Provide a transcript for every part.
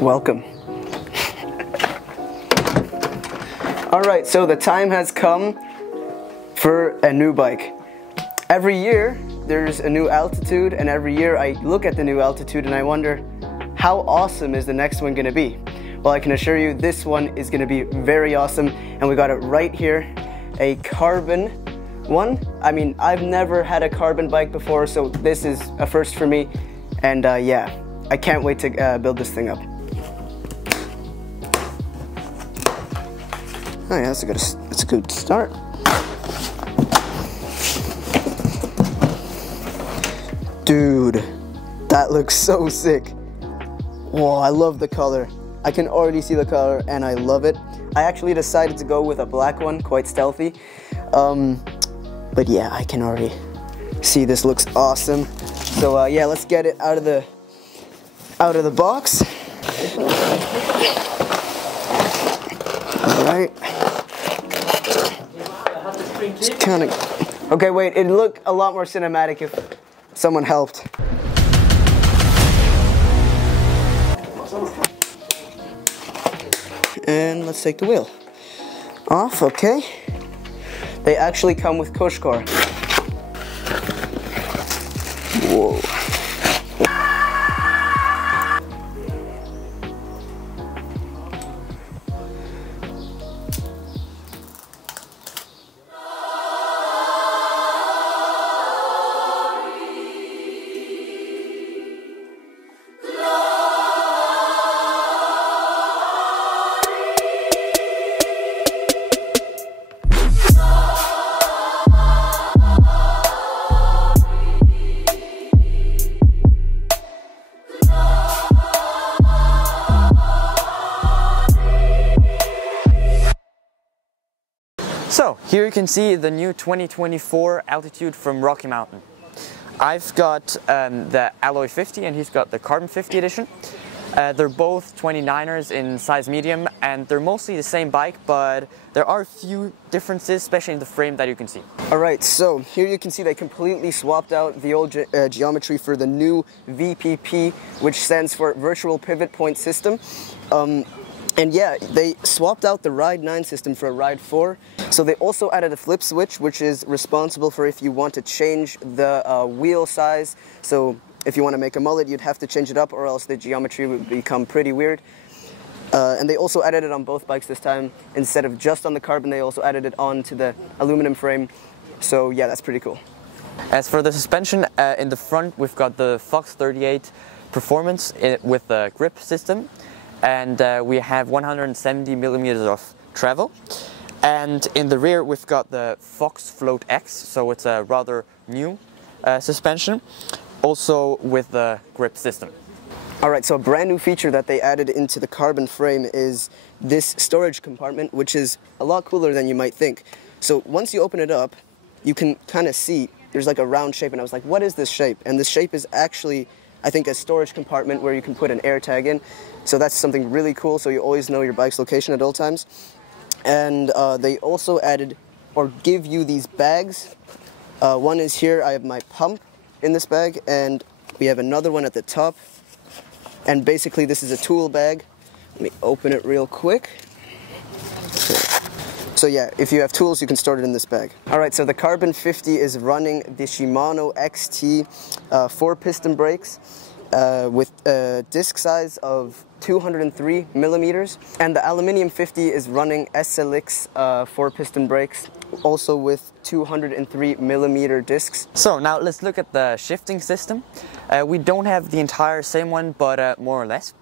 Welcome. Alright, so the time has come for a new bike. Every year there's a new altitude, and every year I look at the new altitude and I wonder, how awesome is the next one going to be? Well, I can assure you this one is going to be very awesome, and we got it right here, a carbon one. I mean, I've never had a carbon bike before, so this is a first for me, and yeah, I can't wait to build this thing up. Oh yeah, that's a good start. Dude, that looks so sick. Whoa, I love the color. I can already see the color and I love it. I actually decided to go with a black one, quite stealthy. But yeah, I can already see this looks awesome. So yeah, let's get it out of the box. All right. Just kind of. Okay, wait. It'd look a lot more cinematic if someone helped. And let's take the wheel off. Okay. They actually come with Kushkar. Whoa. So, here you can see the new 2024 Altitude from Rocky Mountain. I've got the Alloy 50 and he's got the Carbon 50 edition. They're both 29ers in size medium, and they're mostly the same bike, but there are a few differences, especially in the frame, that you can see. Alright, so here you can see they completely swapped out the old geometry for the new VPP, which stands for Virtual Pivot Point System. And yeah, they swapped out the Ride 9 system for a Ride 4. So they also added a flip switch, which is responsible for if you want to change the wheel size. So if you want to make a mullet, you'd have to change it up, or else the geometry would become pretty weird. And they also added it on both bikes this time. Instead of just on the carbon, they also added it onto the aluminum frame. So yeah, that's pretty cool. As for the suspension, in the front we've got the Fox 38 Performance with the grip system. And we have 170 millimeters of travel. And in the rear we've got the Fox Float X, so it's a rather new suspension, also with the grip system. Alright, so a brand new feature that they added into the carbon frame is this storage compartment, which is a lot cooler than you might think. So once you open it up, you can kind of see there's like a round shape, and I was like, what is this shape? And this shape is actually, I think, a storage compartment where you can put an air tag in. So that's something really cool, so you always know your bike's location at all times. And they also added, or give you, these bags. One is here, I have my pump in this bag, and we have another one at the top. And basically this is a tool bag. Let me open it real quick. So yeah, if you have tools, you can store it in this bag. Alright, so the Carbon 50 is running the Shimano XT 4-piston brakes with a disc size of 203 millimeters. And the Aluminium 50 is running SLX 4-piston brakes, also with 203 millimeter discs. So now let's look at the shifting system. We don't have the entire same one, but more or less.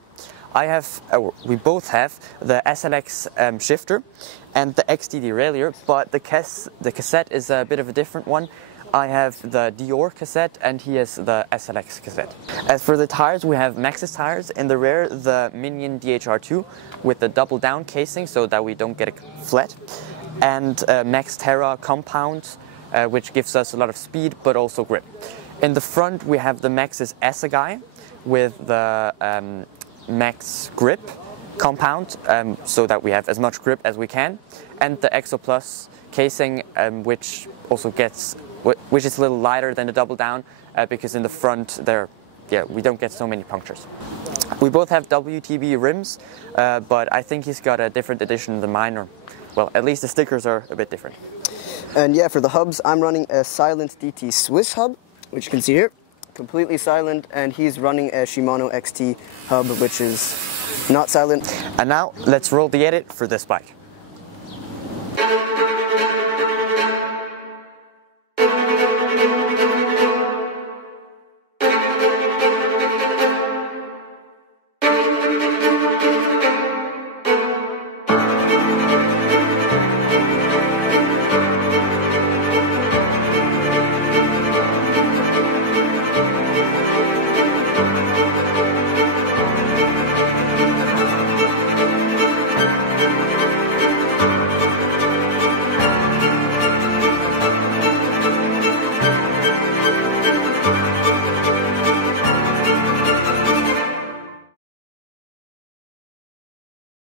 We both have the SLX shifter and the XT derailleur, but the cassette is a bit of a different one. I have the Dior cassette and he has the SLX cassette. As for the tires, we have Maxxis tires. In the rear, the Minion DHR2 with the double down casing so that we don't get it flat, and Max Terra compound, which gives us a lot of speed but also grip. In the front, we have the Maxxis Assegai with the Max Grip compound, so that we have as much grip as we can, and the Exo Plus casing, which is a little lighter than the double down, because in the front they're yeah, we don't get so many punctures. We both have WTB rims, but I think he's got a different edition than mine, or, well, at least the stickers are a bit different. And yeah, for the hubs, I'm running a Silent DT Swiss hub, which you can see here, completely silent, and he's running a Shimano XT hub, which is not silent. And now, let's roll the edit for this bike.